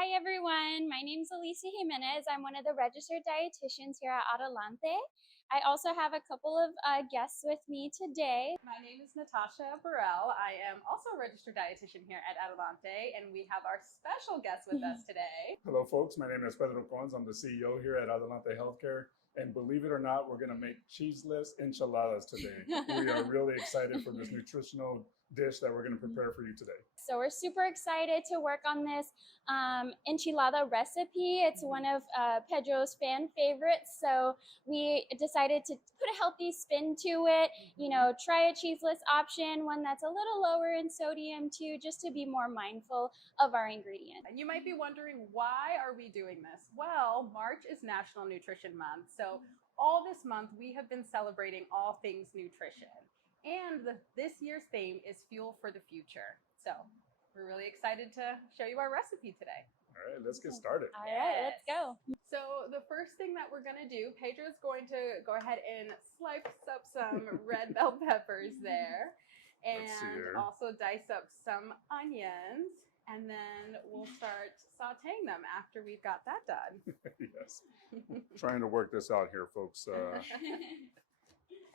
Hi everyone, my name is Alicia Jimenez. I'm one of the registered dietitians here at Adelante. I also have a couple of guests with me today. My name is Natasha Burrell. I am also a registered dietitian here at Adelante, and we have our special guest with us today. Hello, folks. My name is Pedro Coens. I'm the CEO here at Adelante Healthcare. And believe it or not, we're going to make cheeseless enchiladas today. We are really excited for this nutritional dish that we're going to prepare for you today. So we're super excited to work on this enchilada recipe. It's one of Pedro's fan favorites. So we decided to put a healthy spin to it, try a cheeseless option, one that's a little lower in sodium too, just to be more mindful of our ingredients. And you might be wondering, why are we doing this? Well, March is National Nutrition Month. So all this month, we have been celebrating all things nutrition. And this year's theme is Fuel for the Future. So we're really excited to show you our recipe today. All right, let's get started. All right, let's go. So the first thing that we're going to do, Pedro's going to go ahead and slice up some red bell peppers there. And also dice up some onions. And then we'll start sauteing them after we've got that done. Yes. Trying to work this out here, folks.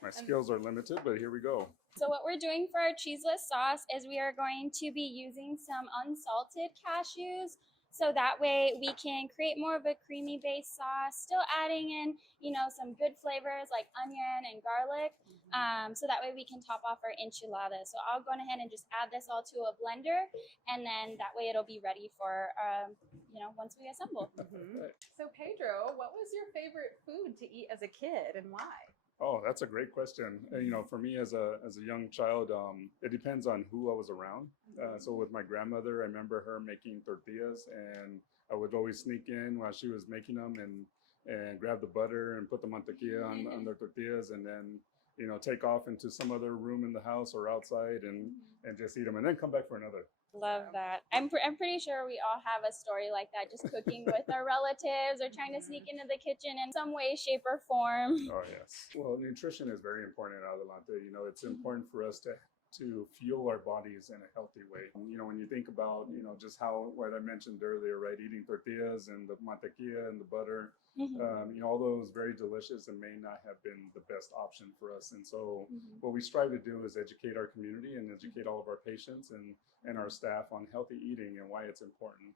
My skills are limited, but here we go. So what we're doing for our cheeseless sauce is we are going to be using some unsalted cashews. So that way we can create more of a creamy based sauce, still adding in, some good flavors like onion and garlic. So that way we can top off our enchiladas. So I'll go ahead and just add this all to a blender, and then that way it'll be ready for, once we assemble. So Pedro, what was your favorite food to eat as a kid and why? Oh, that's a great question. For me as a young child, it depends on who I was around. So with my grandmother, I remember her making tortillas, and I would always sneak in while she was making them and grab the butter and put the mantequilla on the tortillas, and then take off into some other room in the house or outside and just eat them, and then come back for another. Love that. I'm pretty sure we all have a story like that, just cooking with our relatives or trying to sneak into the kitchen in some way, shape, or form. Oh, yes. Well, nutrition is very important at Adelante. It's important for us to fuel our bodies in a healthy way. When you think about, just what I mentioned earlier, right? Eating tortillas and the mantequilla and the butter, all those very delicious and may not have been the best option for us. And so what we strive to do is educate our community and educate all of our patients and our staff on healthy eating and why it's important.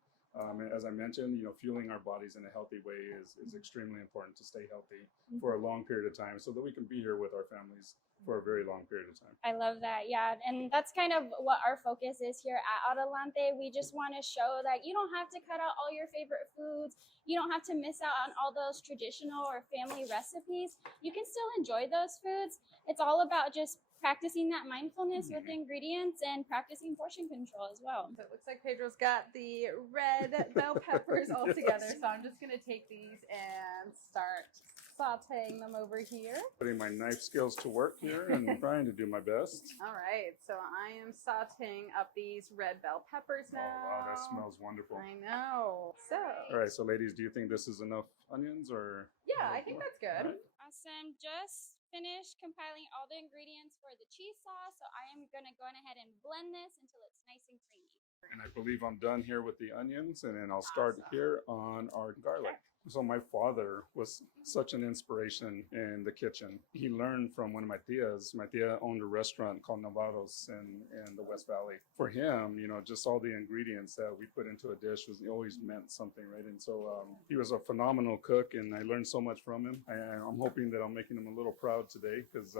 As I mentioned, fueling our bodies in a healthy way is extremely important to stay healthy for a long period of time so that we can be here with our families for a very long period of time. I love that. Yeah. And that's kind of what our focus is here at Adelante. We just want to show that you don't have to cut out all your favorite foods. You don't have to miss out on all those traditional or family recipes. You can still enjoy those foods. It's all about just practicing that mindfulness with ingredients and practicing portion control as well. So it looks like Pedro's got the red bell peppers all together. So I'm just going to take these and start sauteing them over here. Putting my knife skills to work here and trying to do my best. All right, so I am sauteing up these red bell peppers now. Oh, wow, that smells wonderful. I know. All right, so ladies, do you think this is enough onions or? Yeah, I think that's good. Right. Awesome. Just finished compiling all the ingredients for the cheese sauce. So I am going to go ahead and blend this until it's nice and creamy. And I believe I'm done here with the onions, and then I'll start here on our garlic. So my father was such an inspiration in the kitchen. He learned from one of my tias. My tia owned a restaurant called Navarro's in the West Valley. For him, just all the ingredients that we put into a dish always meant something, right? And so he was a phenomenal cook, and I learned so much from him. I'm hoping that I'm making him a little proud today because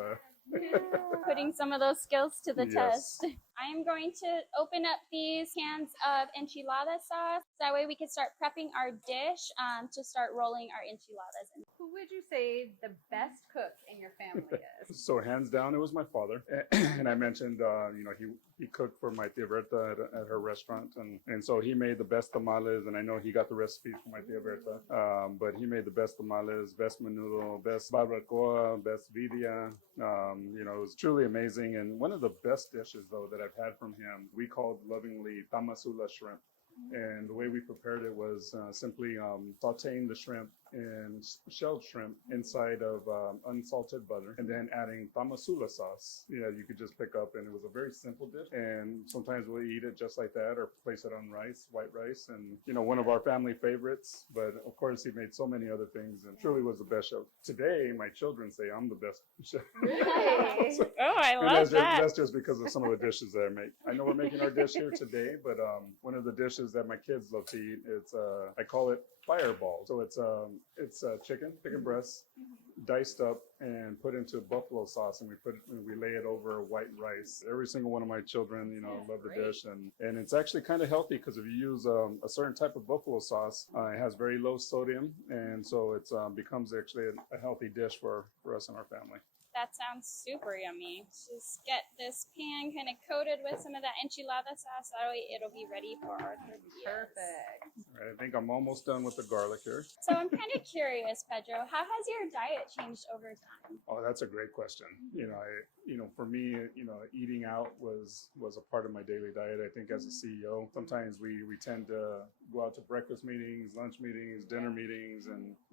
putting some of those skills to the test. I am going to open up these cans of enchilada sauce. So that way we can start prepping our dish to start rolling our enchiladas in. Who would you say the best cook in your family is? So hands down, it was my father. And I mentioned, he cooked for my tia Berta at her restaurant. And so he made the best tamales. And I know he got the recipe from my tia Berta. But he made the best tamales, best menudo, best barbacoa, best vidia. It was truly amazing. And one of the best dishes, though, that I've had from him, we called lovingly tamasula shrimp. And the way we prepared it was simply sauteing the shrimp and shelled shrimp inside of unsalted butter, and then adding tamasula sauce. Yeah, you could just pick up, and it was a very simple dish. And sometimes we'll eat it just like that, or place it on rice, white rice, and one of our family favorites. But of course, he made so many other things, and truly was the best chef. Today, my children say I'm the best chef. Really? So, Oh, I and love that. that's just because of some of the dishes that I make. I know we're making our dish here today, but one of the dishes that my kids love to eat, it's I call it fireball. So it's chicken breast, diced up and put into buffalo sauce, and we lay it over white rice. Every single one of my children, love the dish, and it's actually kind of healthy because if you use a certain type of buffalo sauce, it has very low sodium, and so it becomes actually a healthy dish for us and our family. That sounds super yummy. Just get this pan kind of coated with some of that enchilada sauce. That way it'll be ready for our tortillas. Perfect. All right, I think I'm almost done with the garlic here. So I'm kind of curious, Pedro, how has your diet changed over time? Oh, that's a great question. For me, eating out was a part of my daily diet. I think as a CEO, sometimes we tend to go out to breakfast meetings, lunch meetings, dinner meetings,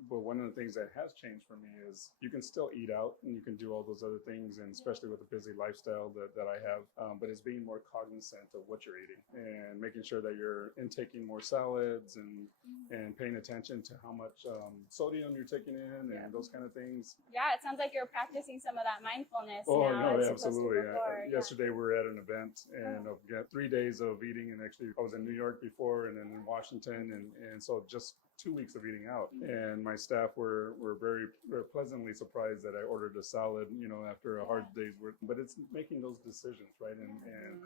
but one of the things that has changed for me is you can still eat out and you can do all those other things, and especially with the busy lifestyle that I have, but it's being more cognizant of what you're eating and making sure that you're intaking more salads and paying attention to how much sodium you're taking in and those kind of things. Yeah, it sounds like you're practicing some of that mindfulness Oh, now. no, as opposed to absolutely. before. Yesterday we were at an event, and I've got 3 days of eating, and actually I was in New York before and then in Washington, and so just 2 weeks of eating out. And my staff were very pleasantly surprised that I ordered a salad, after a hard day's work. But it's making those decisions, right? And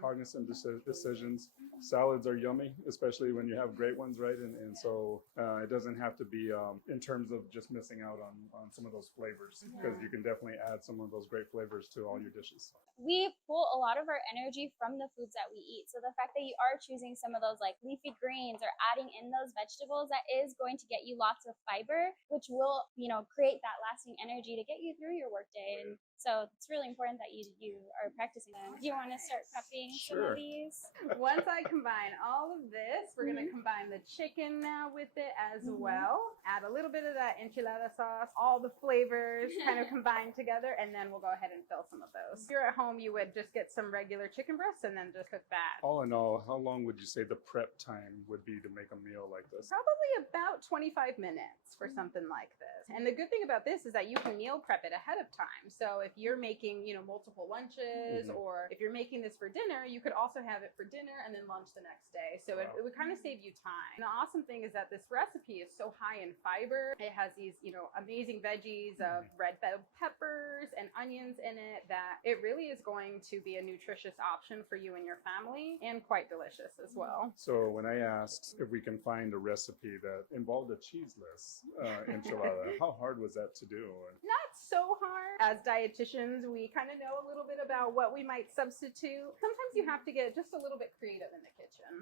cognizant decisions. Salads are yummy, especially when you have great ones, right? And so it doesn't have to be in terms of just missing out on some of those flavors, because you can definitely add some of those great flavors to all your dishes. We pull a lot of our energy from the foods that we eat. So the fact that you are choosing some of those like leafy greens or adding in those vegetables, that is going to get you lots of fiber, which will, create that lasting energy to get you through your workday. And so it's really important that you are practicing them. Do you want to start prepping some of these? Once I combine all of this, we're going to combine the chicken now with it as well. Add a little bit of that enchilada sauce, all the flavors kind of combined together, and then we'll go ahead and fill some of those. If you're at home, you would just get some regular chicken breasts and then just cook that. All in all, how long would you say the prep time would be to make a meal like this? Probably about 25 minutes for something like this. And the good thing about this is that you can meal prep it ahead of time. So if you're making, multiple lunches, or if you're making this for dinner, you could also have it for dinner and then lunch the next day. So it would kind of save you time. And the awesome thing is that this recipe is so high in fiber. It has these, amazing veggies of red bell peppers and onions in it, that it really is going to be a nutritious option for you and your family, and quite delicious as well. So when I asked if we can find a recipe that involved a cheeseless enchilada, how hard was that to do? Not so hard. As dietitians, we kind of know a little bit about what we might substitute. Sometimes you have to get just a little bit creative in the kitchen.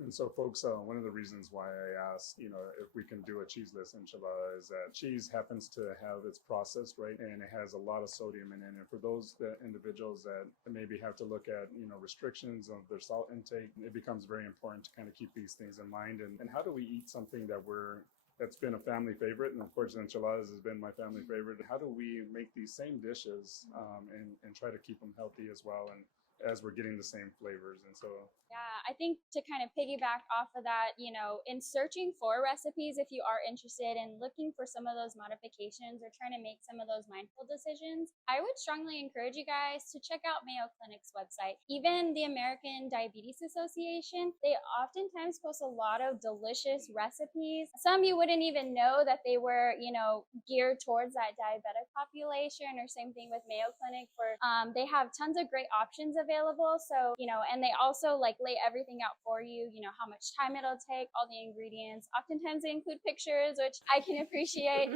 And so folks, one of the reasons why I asked, if we can do a cheeseless enchilada is that cheese happens to have its processed, right? And it has a lot of sodium in it. And for those individuals that maybe have to look at, restrictions of their salt intake, it becomes very important to kind of keep these things in mind. And how do we eat something that's been a family favorite, and of course enchiladas has been my family favorite. How do we make these same dishes and try to keep them healthy as well, and as we're getting the same flavors? And so I think to kind of piggyback off of that, in searching for recipes, if you are interested in looking for some of those modifications or trying to make some of those mindful decisions, I would strongly encourage you guys to check out Mayo Clinic's website. Even the American Diabetes Association, they oftentimes post a lot of delicious recipes. Some you wouldn't even know that they were, geared towards that diabetic population, or same thing with Mayo Clinic they have tons of great options available. So, and they also lay everything out for you, how much time it'll take, all the ingredients. Oftentimes they include pictures, which I can appreciate.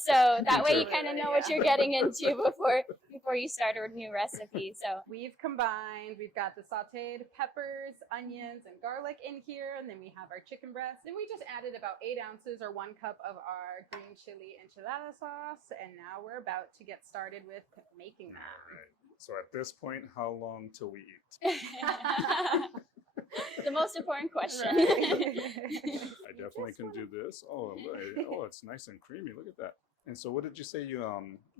So that way you kind of know what you're getting into before you start a new recipe. So we've got the sauteed peppers, onions, and garlic in here, and then we have our chicken breast. Then we just added about 8 ounces or 1 cup of our green chili enchilada sauce, and now we're about to get started with making that. All right. So at this point, how long till we eat? the most important question. I definitely can do this. Oh, it's nice and creamy. Look at that. And so, what did you say?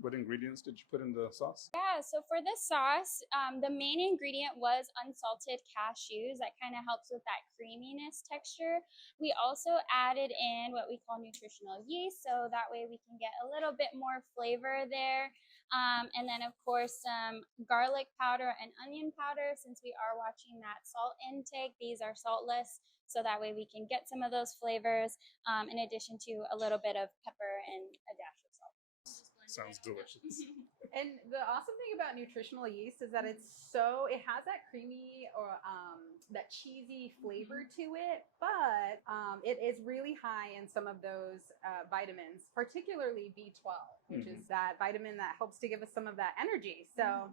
What ingredients did you put in the sauce? Yeah, so for the sauce, the main ingredient was unsalted cashews. That kind of helps with that creaminess texture. We also added in what we call nutritional yeast, so that way we can get a little bit more flavor there. And then, of course, some garlic powder and onion powder. Since we are watching that salt intake, these are saltless, so that way we can get some of those flavors, in addition to a little bit of pepper and a dash of salt. Sounds delicious. And the awesome thing about nutritional yeast is that it has that creamy or that cheesy flavor to it, but it is really high in some of those vitamins, particularly B12, which is that vitamin that helps to give us some of that energy. So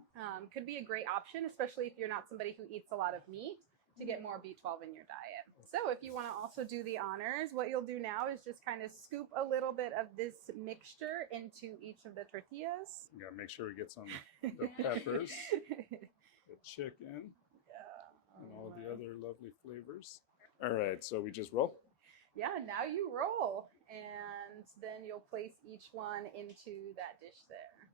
could be a great option, especially if you're not somebody who eats a lot of meat, to get more B12 in your diet. So if you want to also do the honors, what you'll do now is just kind of scoop a little bit of this mixture into each of the tortillas. You gotta make sure we get some the peppers, the chicken, and all the other lovely flavors. All right, so we just roll. Yeah, now you roll, and then you'll place each one into that dish there.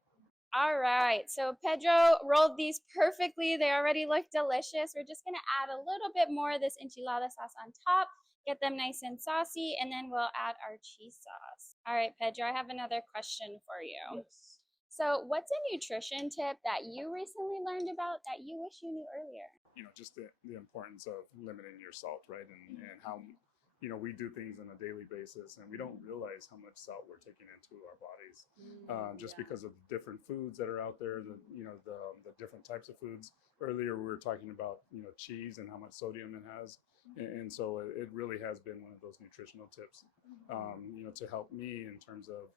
All right, so Pedro rolled these perfectly. They already look delicious. We're just gonna add a little bit more of this enchilada sauce on top, get them nice and saucy, and then we'll add our cheese sauce. All right, Pedro, I have another question for you. Yes. So what's a nutrition tip that you recently learned about that you wish you knew earlier? Just the importance of limiting your salt, right? And how we do things on a daily basis, and we don't realize how much salt we're taking into our bodies, just because of the different foods that are out there. The different types of foods. Earlier we were talking about cheese and how much sodium it has, and so it really has been one of those nutritional tips, to help me in terms of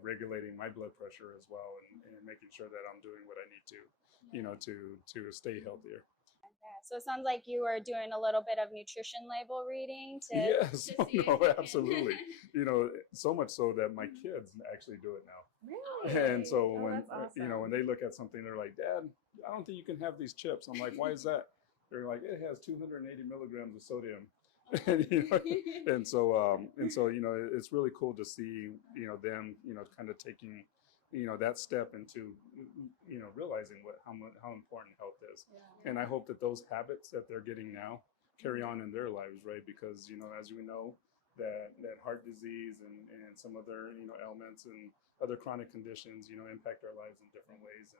regulating my blood pressure as well, and making sure that I'm doing what I need to, to stay healthier. So it sounds like you were doing a little bit of nutrition label reading to Yes, to see no, if you can- absolutely. So much so that my kids actually do it now. Really? And so when that's awesome. when they look at something, they're like, "Dad, I don't think you can have these chips." I'm like, "Why is that?" They're like, "It has 280 milligrams of sodium." and so it's really cool to see them kind of taking that step into realizing how important health is. And I hope that those habits that they're getting now carry on in their lives, right? Because as we know, that heart disease and some other ailments and other chronic conditions impact our lives in different ways,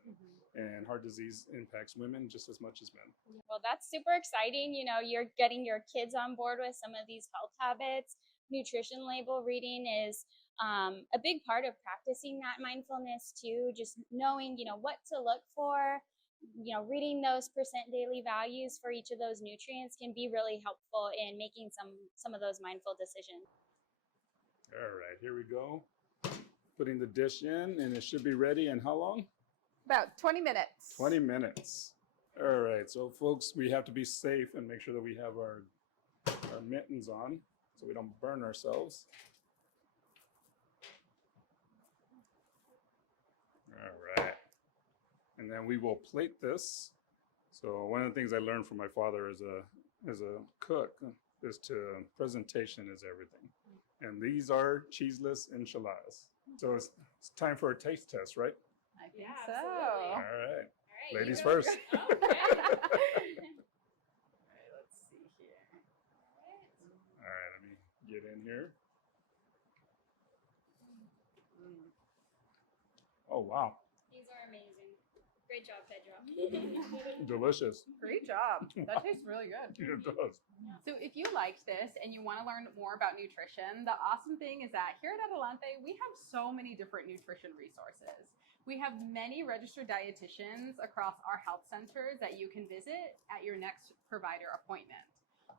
and heart disease impacts women just as much as men. Well, that's super exciting. You're getting your kids on board with some of these health habits. Nutrition label reading is a big part of practicing that mindfulness too. Just knowing, what to look for, reading those percent daily values for each of those nutrients can be really helpful in making some of those mindful decisions. All right, here we go. Putting the dish in, and it should be ready in how long? About 20 minutes. 20 minutes. All right, so folks, we have to be safe and make sure that we have our mittens on so we don't burn ourselves. All right. And then we will plate this. So one of the things I learned from my father as a cook is presentation is everything. And these are cheeseless enchiladas. So it's time for a taste test, right? I think Yeah, so. absolutely. All right. All right, Ladies you go. first. Okay. All right, let's see here. All right, let me get in here. Oh, wow. These are amazing. Great job, Pedro. Delicious. Great job. That tastes really good. It does. So if you liked this and you want to learn more about nutrition, the awesome thing is that here at Adelante, we have so many different nutrition resources. We have many registered dietitians across our health centers that you can visit at your next provider appointment.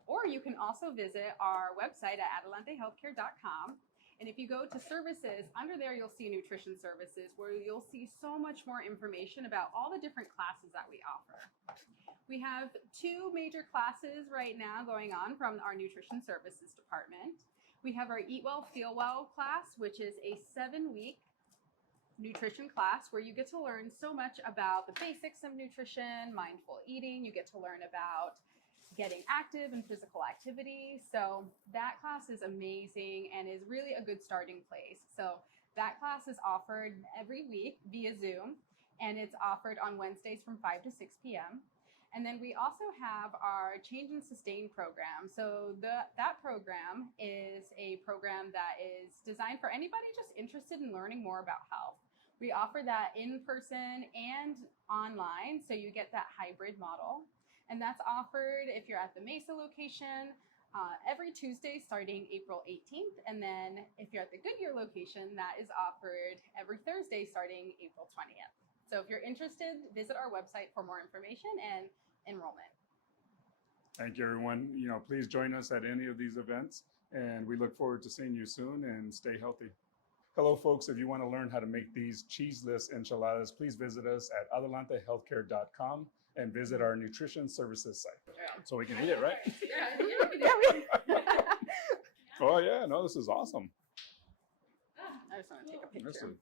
Or you can also visit our website at adelantehealthcare.com. And if you go to services, under there you'll see nutrition services, where you'll see so much more information about all the different classes that we offer. We have 2 major classes right now going on from our nutrition services department. We have our Eat Well, Feel Well class, which is a 7-week nutrition class where you get to learn so much about the basics of nutrition, mindful eating. You get to learn about getting active and physical activity. So that class is amazing and is really a good starting place. So that class is offered every week via Zoom, and it's offered on Wednesdays from 5 to 6 p.m. And then we also have our Change and Sustain program. So that program is a program that is designed for anybody just interested in learning more about health. We offer that in person and online, so you get that hybrid model. And that's offered if you're at the Mesa location every Tuesday starting April 18th. And then if you're at the Goodyear location, that is offered every Thursday starting April 20th. So if you're interested, visit our website for more information and enrollment. Thank you, everyone. Please join us at any of these events, and we look forward to seeing you soon, and stay healthy. Hello, folks. If you want to learn how to make these cheeseless enchiladas, please visit us at adelantehealthcare.com and visit our nutrition services site. So we can eat it, right? Oh, yeah. No, this is awesome. I just want to take a picture.